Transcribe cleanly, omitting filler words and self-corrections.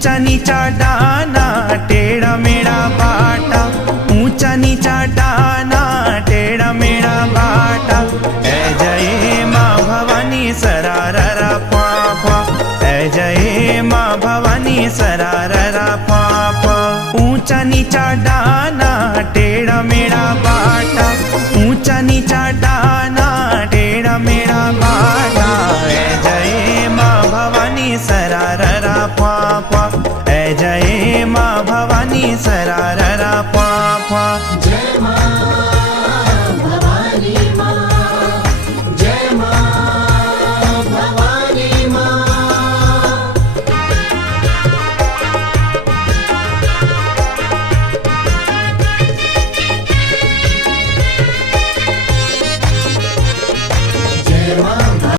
ऊंचा नीचा डाना टेढ़ा मेढ़ा बाटा, ऊंचा नीचा डाना टेढ़ा मेढ़ा बाटा। ऐ जय माँ भवानी सराररा पापा, ऐ जय माँ भवानी सराररा पापा। ऊंचा नीचा डाना टेढ़ा मेढ़ा बाटा, ऊंचा नीचा डाना टेढ़ा मेढ़ा बाटा। ऐ जय माँ भवानी सराररा पापा, ऐ जय माँ भवानी सरा